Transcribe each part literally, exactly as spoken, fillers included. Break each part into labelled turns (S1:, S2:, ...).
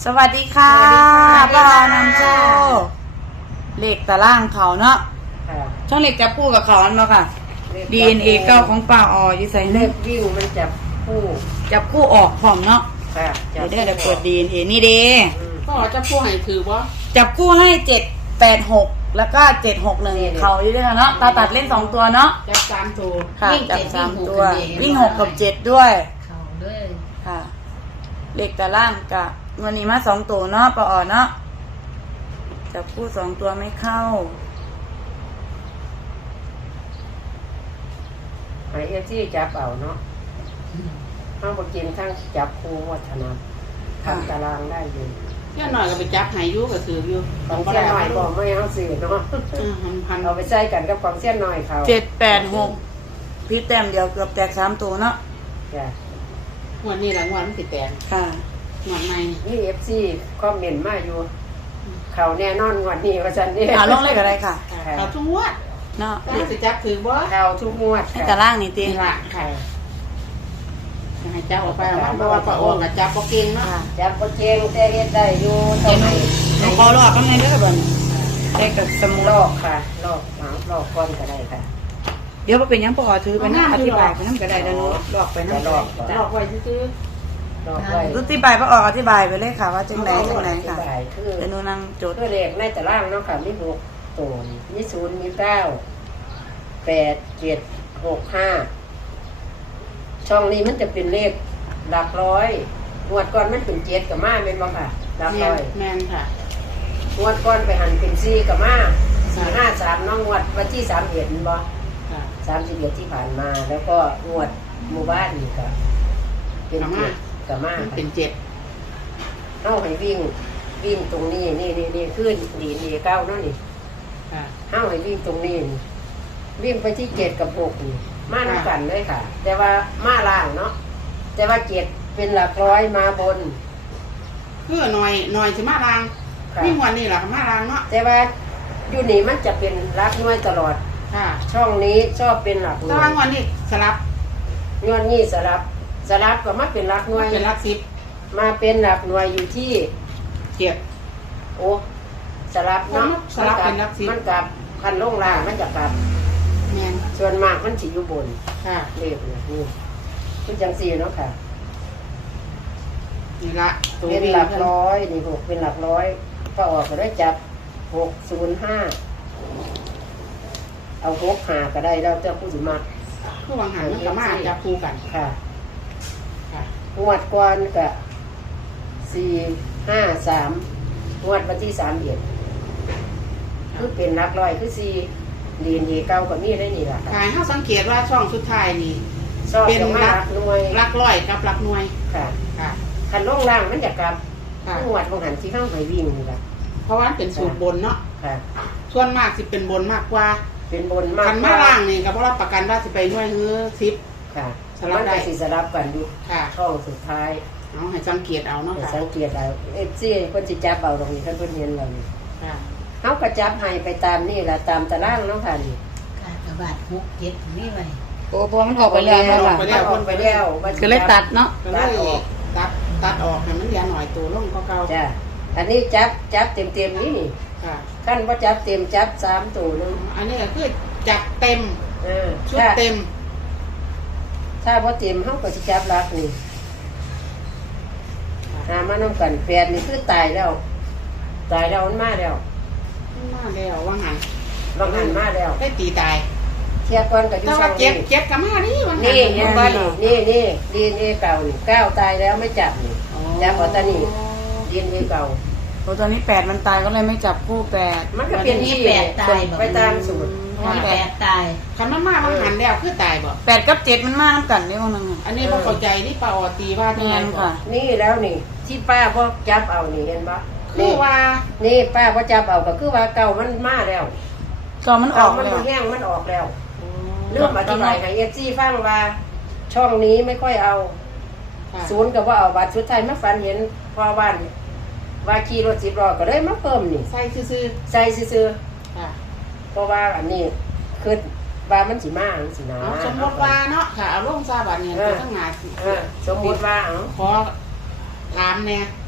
S1: สวัสดีค่ะป้าออนำโชคเลขตารางเขาเนาะช่องเลขจับคู่กับเขาอันมาค่ะ ดี เอ็น เอ เก้าของป้าอออยู่ใส่
S2: เล
S1: เล็
S2: ขวิ่งมันจับคู่
S1: จับคู่ออกพร้อมเนาะ
S2: ค่ะ
S1: เดี๋ยวได้เดี๋ยวเปิด ดี เอ็น เอ นี่เด้
S3: ก็จะพูดให้ถือว่า
S1: จับคู่ให้เจ็ดแปดหกแล้วก็เจ็ดหกหนึ่งเขาอยู่ด้วยกันเนาะตาตัดเล่นสองตัวเนาะ
S3: จับสามตัว
S1: ค่ะจับสามตัววิ่งหกกับเจ็ดด้วย
S3: เขาด้วย
S1: ค่ะเลขตารางกะวันนี้มาสองตัวเนาะป้าออเนาะจับคู่สองตัวไม่เข้า
S2: ไอเอฟซีจับเอาเนาะห้องบกินทั้งจับคู่วัฒนทำตารางได้อยู่
S3: แค่หน่อยก็ไปจับหายยุก็ถืออยู่
S2: ของเส้นหน่อยบอกไม่เอาสื่อเนาะ
S3: พัน
S2: เอาไปใส่กันกับของเส้นหน่อยเขา
S1: เจ็ดแปดหกพี่แต้มเดียวเกือบแตกสามตัวเนาะ
S2: จ้ะ
S3: วันนี้หลังวันมันติดแตง
S1: ค่ะ
S3: วันใหม่
S2: นี่เอฟซีคอมเมนต์มาอยู่ เขาแน่นอนวันนี้ว่าฉันนี่
S1: อ่าลงเลขอะไรค่ะ
S3: เขาทุ่งวัด
S1: เนาะ
S3: ก็จะจับถือว่า
S2: เขาทุกงวด
S1: ให้
S2: ค่ะ
S1: ตารางนี่ตี
S3: นี่ละค่ะให้จับออกไปเพราะว่าป้าโอ้กับจับก็เก่งเนาะ
S1: ค่ะ
S2: จับก็เจงแต่เฮ็ดได้อยู่ตรงไหน
S1: หนูขอรอบกันไงเด้อบ่นได้กับสมุด
S2: ลอกค่ะลอกหมาลอกก้อนก็ได้ค่ะ
S1: เดี๋ยวพอเป็นยังพอถือไปนะอธิบายไปน้ำก็ได้เดี๋ยวหนูลอกไปน้ำ
S2: ล
S1: ก็
S2: อก
S1: ได้
S3: หลอกไว้ซื้อ
S2: ลอกไว้
S1: รู้ที่ใบพอออกอธิบายไปเลยค่ะว่าจังไหนจังไหนค่ะ
S2: คือ
S1: เดี๋ยวหนูนั่งจด
S2: ตัวเลขในตารางเนาะค่ะมีหกตัวมีศูนย์มีเก้าแปดเจ็ดหกห้าช่องนี้มันจะเป็นเลขหลักร้อยงวดก่อนมันเป็นเจ็ดกับมาเป็นบ่ค่ะหลัก
S3: แม
S2: ร้อน ย
S3: แมนค่ะ
S2: งวดก่อนไปหันเป็นสี่กับมาสี่ห้าสามน้องงวดวันที่สามเอ็ดบ่
S3: ค่ะ
S2: สามสิบเอ็ดที่ผ่านมา แล้วก็งวดหมู่บ้านนี่ก็เป็นเจ็ดกับมา
S3: มันเป็นเจ็ด
S2: เข้าให้วิ่งวิ่งตรงนี้นี่นี่นี่ขึ้นดีดีเก้าเนาะนี่
S3: ค่ะ
S2: เข้าให้วิ่งตรงนี้นี่วิ่งไปที่เจ็ดกับหกนี่มาน้ำกันเลยค่ะ แต่ว่ามาล่างเนาะแต่ว่าเจ็ดเป็นหลักร้อยมาบน
S3: เพื่อหน่อยหน่อยสิมาลาง
S2: ค่ะ
S3: วิ่งวันนี้แหละมาลางเนาะ
S2: แต่ว่าอยู่นี่มันจะเป็นหลักน้อยตลอด
S3: ค่ะ
S2: ช่องนี้ชอบเป็นหลักห
S3: ตา
S2: น่ว
S3: ราย งวันนี้สลับ
S2: งวดนี้สลับสลับก็มาเป็นหลักหน่วย
S3: เป็นลักสิบ
S2: มาเป็นหลักหน่วยอยู่ที่
S3: เจ็ด
S2: โอ้สลับเนาะ
S3: สลับเป็นหลักสิบ
S2: มันกลับคันลงล่างมันจะกลับ
S3: แมน
S2: ส่วนมากมันสิอยู่บน
S3: ค่ะ
S2: เลขเนี่ยนี่คือจังสี่เนาะค่ะ
S3: นี่ละตัว
S2: เป็น
S3: วิ่ง
S2: หลักร้อยนี่หกเป็นหลักร้อยก็ออกก็ได้จับหกศูนย์ห้าเอาหกหาก็ได้แล้วเจ้าผู้สิมัก
S3: ผู้วางหางมันกับมาจับคู่กัน
S2: ค่ะ
S3: ค่ะ
S2: งวดก่อนกับสี่ห้าสามงวดวันที่สามเอ็ดคือเป็นหลักร้อยคือสี่ดีนดีเก้ากับมีได้นี่แหละค่ะ
S3: ขายเขาสังเกตว่าช่องสุดท้ายนี่
S2: ชอบ
S3: เป็น
S2: จะมา
S3: หลั
S2: ห
S3: ก
S2: ลักหน่วย
S3: ลักร้อยกับลักหน่วย
S2: ค่ะ
S3: ค่ะ
S2: คันลงล่างมันจะกลับ
S3: ค่ะ
S2: งวดบางหันที่ข้างไปวิ่งนี่แหละ
S3: เพราะว่ามันเป็นสูตรบนเนาะ
S2: ค่ะ
S3: ส่วนมากสิเป็นบนมากกว่า
S2: เป็นบนมาก
S3: คันมาล่างนี่ก็บ่รับประกันว่าสิไปหน่วยเฮือสิบ
S2: ค่ะ
S3: สลับได้
S2: มันก็สิสลับกันอยู่
S3: ค่ะ
S2: ช่องสุดท้าย
S3: เอาให้สังเกตเอาเนาะ
S2: ให้
S3: ค่ะ
S2: สังเกตเอาเอฟซีเพิ่นสิจับเอาตรงนี้ท่านเพิ่นเห็นเรานี่
S3: ค่ะ
S2: เฮาก็จับให้ไปตามนี่ล่ะตามตารางเนาะค่ะนี่
S4: กากบาทหกเจ็ดนี่ไว้
S1: โอ้พอมันออกไปแล้วค่ะ
S2: ไปแล้วคนไปแล้วมัน
S1: ก็เลยตัดเนาะ
S3: ก็เลยตัดตัดออกให้มันเหลือหน่อยตัวลงก็เก่า
S2: จ้ะอันนี้จับจับเต็มๆนี่นี่
S3: ค่ะ
S2: ขั้นบ่จับเต็มจับสามตัวนึง
S3: อันนี้ก็คือจับเต็ม
S2: เออ
S3: ชุด
S2: ถ้า
S3: เต็ม
S2: ถ้าบ่เต็มเฮาก็สิจับหลักนี่หามานํกันแปดนี่คือตายแล้ว ตายแล้วมันมาแล้ว
S3: มาแล้วว่างหัน
S2: บางหันมาแล้ว
S3: ได้ตีตาย
S2: เทียบก่อนก็อยู่
S3: แต่
S2: ช่
S3: ว่า
S2: อง
S3: เจ็
S2: นี้
S3: บเจ็บกับมานี่ว่างหั
S2: นี่เห็นบ่นี่นี่นี่ดีเอ็นเอเก่านี่เก้าตายแล้วไม่จับนี่จับเอาแตานี่ดีเอ็นเอเก่า
S1: โอ้ตอนนี้แปดมันตายก็เลยไม่จับคู่แปด
S2: มันก็เป็นที่ไปตามสูตร
S4: มีแปดตาย
S3: คันมันมาว่างหันแล้วคือตายบ่
S1: แปดกับเจ็ดมันมาน้ำกันได้บ้างนึงอะ
S3: อันนี้บ่เข้าใจที่ป้าออตีว่า
S1: เนี
S3: ที่
S1: ย
S3: ไง
S1: น
S3: บ่
S1: ค่ะ
S2: นี่แล้วนี่ ที่ป้าพ่อจับเอานี่เห็นปะ
S3: คือว่า
S2: นี่ป้าพ่อจับเอาก็คือว่าเก่ามันมาแล้ว
S1: ก็มันออ
S2: เก่าก มัน
S1: แล้ว
S2: แห้งมันออกแล้วเรื่องอธิบายให้เอฟซีฟังว่า ช่องนี้ไม่ค่อยเอา
S3: ค่ะ
S2: ศูนย์กับว่าเอาบัตรชุดไทยมาฝันเห็นพ่อบ้านว่าขี่รถสิบล้อก็เลยมาเพิ่มนี่
S3: ใส่ซื่อ
S2: ใส่ซื้อ
S3: ๆค่ะ
S2: ๆเพราะว่าอันนี้คือว่ามันสิมามันสินะ
S3: เอาสมมติว่าเนาะค่ะเอาลงซาบัดเนี่ย
S2: เออ
S3: ทั้งหนาสิ
S2: เออสมมติว่าเอา
S3: ขอถามเนี่ย
S2: ค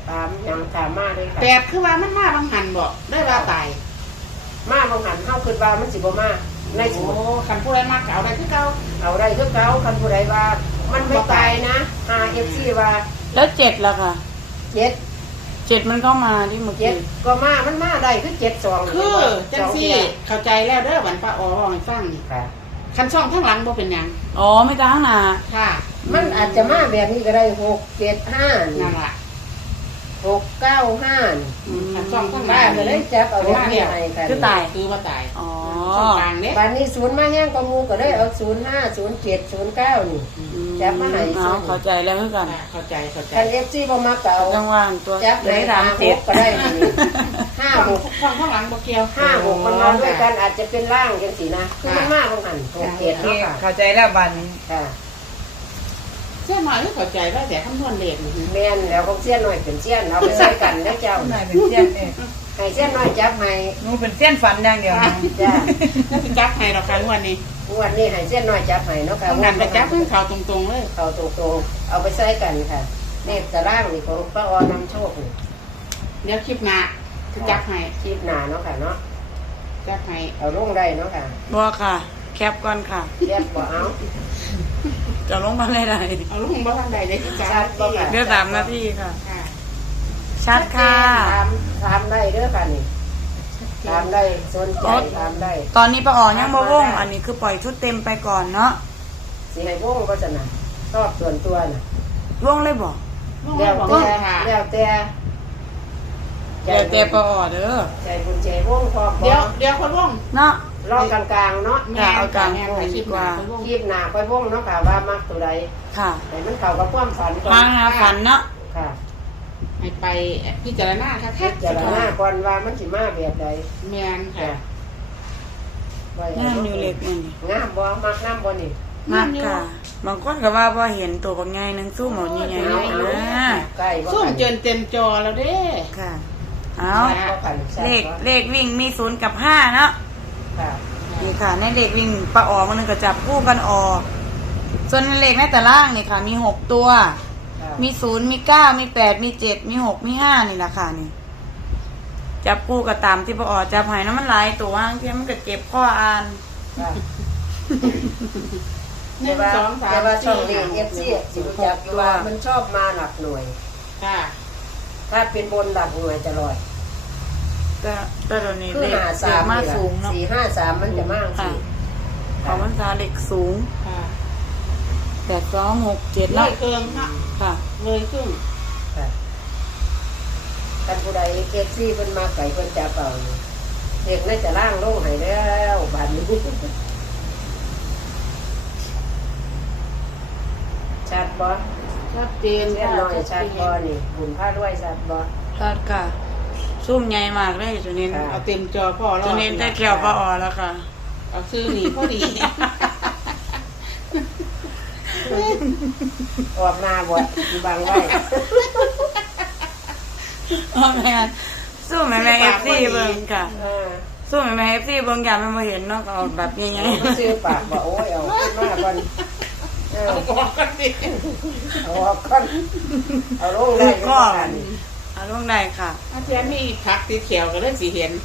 S2: ตามยังตามมาเลยค่ะ
S3: แปดคือว่ามันมาบางหันบ่ได้ว่าตาย
S2: มาบางหันเฮาคิดว่ามันสิบ่มาในสู
S3: โอ้
S2: ตร
S3: คันผู้ใดมาเก่าได้คือเก่า
S2: เอาได้คือเก่าคันผู้ใดว่า มันไม่ตายนะ อาเอฟซีว่า
S1: แล้วเจ็ดล่ะค่ะ
S2: เจ็ด
S1: เจ็ดมันเข้ามาที่เมื่อ
S2: เจ็
S1: กี้
S2: ดก็มามันมาได้คือเจ็ดสอง
S3: คือจังซี่เข้าใจแล้วเด้อวันป้าอ๋อบอกให้ฟังนี่
S2: ค่ะ
S3: คันช่องข้างหลังบ่เป็นหยัง
S1: อ๋อไม่ตาข้างหน้า
S3: ค่ะ
S2: มันอาจจะมาแบบนี้ก็ได้หกเจ็ดห้า
S3: นั่นล่ะ
S2: หกเก้าห้า
S3: คันช่องข้างห
S2: บ้า
S3: น้าน
S2: ก็เลยจับเอาแบบนี้ให้ค่ะ
S1: คือตาย
S3: คือว่าตาย
S1: อ๋อ
S3: ช่องกลางเด้
S2: บ้านนี้ศูนย์มาแห้งกว่าหมูก็เลยเอาศูนย์ห้าศูนย์เจ็ดศูนย์เก้านี่ จับมาให้
S1: เอาเข้าใจแล้วคือกัน
S3: ค่ะเข้าใจเข้าใจ
S2: คันเอฟซีบ่มาเก่า
S1: จังหวะตัว
S2: จับ
S1: เล
S2: เลย
S1: ยถาม
S2: ห้าห
S1: เจ็ด
S2: กก็ได้นี่ห้า
S3: ช่อง
S2: หก
S3: ช่องข้างหลังบ่เกี่ยว
S2: ห้าหกมันมาด้วยกันอาจจะเป็นร่างจังสีนะคือมันมากบางหันหกเจ็ด
S1: โอเค
S2: เนาะค่ะ
S1: เข้าใจแล้วบัน
S2: ค่ะ
S3: เส้นหน่อยคือเข้าใจว่าแต่คำนวณเลขนี่
S2: แม่นแล้วของเสี้ยนหน่อยเป็นเสี้ยนเอาไปใส่กันนะเจ้า
S1: นายเป็นเสี้ยนเอง
S2: ให้เสี้ยนหน่อยจับให้
S1: หนูเป็นเสี้ยนฝันอย่างเดียวนะ
S2: จ้า
S3: ถ้าสิจับให้ดอกครั้งวันนี้
S2: งวันนี้ให้เสี้ยนหน่อยจับให้เนาะค่ะ
S3: ต้องหันไปจับให้เขาตรงๆเลย
S2: เขาตรงๆเอาไปใส่กันค่ะนี่ตะล่างนี่ของป้าออนำโชคนี่
S3: เดี๋ยวคลิปหน้าจะจับให้
S2: คลิปหนาเนาะค่ะเนาะ
S3: จับให้
S2: เอาลงได้เนาะค่ะ
S1: บัวค่ะ แคปก่อนค่ะ
S2: เรียกบ่เอา
S1: จะลงมาเลยได้
S3: เอาลูกบ่ทันใดได้ที่จับ
S2: ชัดบ่ค่ะ
S1: เดี๋ยวสามนาทีค่ะ
S3: ค่ะ
S1: ชัดค่ะ
S2: ถามถามได้เด้อค่ะนี่ถามได้สนใจถามได้
S1: ตอนนี้ป้าอ๋อยังบ่วงอันนี้คือปล่อยชุดเต็มไปก่อนเนาะ
S2: สิให้วงก็จะน่ะชอบส่วนตัวน่ะ
S1: วงเลยบอก
S3: ลูก
S2: แล้ว
S3: บอก
S2: แต่
S3: ว่าค่ะ
S2: แล้วแต่
S1: เดี๋ยวแต่ป้าอ๋อเด้อ
S2: ใจบุญใจวงพร้อมบ่
S3: เดี๋ยวเดี๋ยวคนว่อง
S1: เนาะ
S2: รอกลางๆเนาะ
S3: แม่เอากลางแม่ไปคลิปหน้าคนว่อง
S2: คลิปหน้าค่อยวงเนาะค่ะว่ามักตัวใด
S1: ค่ะ
S2: ให้มันเข้ากับความฝันก่อ
S1: มาน หาฝันเนาะ
S2: ค่ะ
S3: ให้ไปพิจารณาค่ะ
S2: พิ
S3: แค่
S2: จารณาก่อนว่ามันสิมาแบบใด
S3: แมนค่ะ
S2: ไว้
S1: งามอยู่เล็กนี่
S2: งามบ่มักน้ำบ่นี่
S1: มากค่ะ บางคนก็ว่าพอเห็นตัวบางไงนึงสู้หมดยังไง
S2: เอา
S1: เลย
S2: เอา
S1: นะ
S2: ใกล้บ่
S3: ส้ม
S2: กัน
S3: เจนเต็มจอแล้วเด้
S1: ค่ะ เอา
S2: ใกล้บ่กันแซ่บ
S1: เลข
S2: บ่
S1: เลขวิ่งมีศูนย์กับห้าเนาะ
S2: ค่ะ
S1: นี่ค่ะ ในเลขวิ่งปลาออกมันงก็จับคู่กันออก ส่วนในเลขในแต่ล่างนี่ค่ะ มีหกตัว
S2: ค่ะ
S1: มีศูนย์มีเก้ามีแปดมีเจ็ดมีหกมีห้านี่แหละค่ะนี่ จับคู่กับตามที่ปลาออกจับใหายน้ำมันหลายตัวบางทีมันก็เจ็บข้ออ่าน
S2: ค่ะ
S3: หนึ่
S2: แต่
S3: ง
S2: ว่า
S3: สองสาม
S2: แต่ว่าช่อง
S3: สี่
S2: นี้
S3: ห้า
S2: เอฟซีสิรู้จักอยู่ว่ามันชอบมาหลักหน่วย
S3: ค่ะ
S2: ถ้าเป็นบนหลักหน่วยจะลอย
S1: แต่แต่ตอนนี้
S2: คือ
S1: เลข
S2: หา
S1: เล
S2: สา
S1: ข
S2: ม
S1: มา
S2: นี่แหละ
S1: สูงเนาะ
S2: สี่ห้าสามมันจะมาก
S1: ค่ะ
S2: สิ
S1: ขอมันซาเหล็กสูง
S3: ค่ะ
S1: แปดสองหกเจ็ด
S3: เล
S1: เนาะ
S3: ยเครื่องค่ะ
S1: ค่ะ
S3: เลยครึ่ง
S2: ค่ะท่านผู้ใดเอฟซีเพิ่นมาไก่เพิ่นจะเป่านี่เด็กน่าจะล่างลงให้แล้วบาดนี้ชัดบ่
S3: ชัดเจน
S2: เรียบร้อยชัดบ่นี่บุญผ้าด้วยชัดบ่
S1: ตัดค่ะ ซุ่มใหญ่มากเลยตัวนี้
S2: ค่ะ
S3: เอาเต็มจอพ่อแล้ว
S1: ตัวนี้ได้แก้วปลาออแล้วค่ะ
S3: เอาซื้อหนีพอดี
S2: ออกมาบ่อยู่บางไว้
S1: อ๋อแม่นสู้แม่แม่เอฟซีเบิ่งค่ะ
S2: เออ
S1: สู้แม่แม่เอฟซีเบิ่งอย่างมันมาเห็นเนาะก็เอาแบบใหญ่
S2: เอาซื้อปากบ่โอ้ยเอาขึ้นมาก่อนเออ
S3: เอาบอกกันดิ
S2: เอาออกก่อนเอาลงได้อยู่
S1: ก็
S2: กัน
S1: เอาลงได้ค่ะ
S3: อาจารย์มีผักติดเขียวก็เลยสีเห็น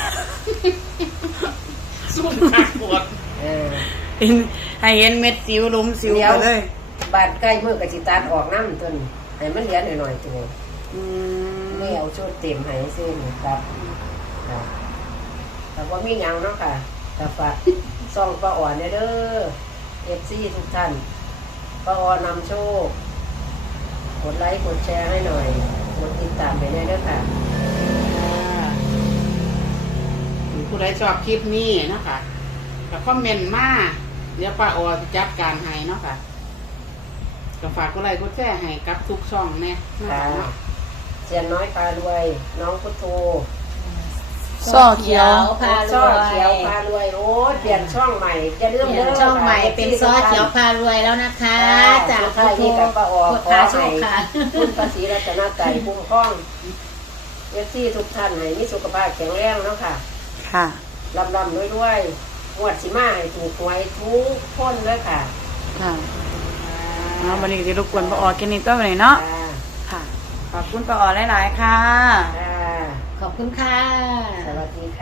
S3: สู้ผักปวด
S2: เออ
S1: เห็นให้เห็นเม็ดสิวลุมสิวไปเลย
S2: บาดใกล้มือกับสิตานออกน้ำจนให้มันเหลือหน่อยๆตัว
S1: อืม
S2: นี่เอาชุดเต็มให้ซื้อนี่ครับครับแต่ว่ามีหยังเนาะค่ะแต่ฝากซ่องป้าอ่อนเนี่ยเด้อเอฟซีทุกท่านป้าอ่อนนำโชคกดไลค์กดแชร์ให้หน่อยกดติดตามไปได้เด้อค่ะ
S3: ผู้ใดชอบคลิปนี้เนาะค่ะก็คอมเมนต์มาเดี๋ยวป้าออจะจัดการให้เนาะค่ะก็ฝากกดไลค์กดแชร์ให้กับทุกช่องแน่เนาะ
S2: ค่ะ
S3: ค่ะเนาะ
S2: เสียนน้อยพารวย น้องพุทโธ
S1: ซ่อเขียว
S4: พาร
S2: ช่อ
S4: วย
S2: เขียวพารวย โอ้ยเปลี่ยนช่องใหม่ จะเริ่ม
S4: เปลี่ย
S2: เริ่
S4: น
S2: ม
S4: ช่องใหม่เป็นซอสเขียวพารวยแล้วนะคะ จาก
S2: พุทโธกับป้าออก
S4: พุท
S2: ขอ
S4: ธาโช
S2: ให้
S4: คค่ะ
S2: คุณภาษีรัตนไตรคุ้มครองเอฟซีทุกท่านให้มีสุขภาพแข็งแรงเนาะค่ะ
S1: ค่ะ
S2: ลำลำด้วยด้วยงวดสิมาให้ถูกหวยทุกคนเลยค่ะ
S1: ค่ะเอาวันนี้จะรบกวนปลาออแค่นี้ก็ไปไหนเนาะ
S2: ค่ะ
S1: ค่ะขอบคุณป้าอ๋อหลายๆค่ะ
S2: ค่ะ
S4: ขอบคุณค่ะ
S2: สวัสดีค่ะ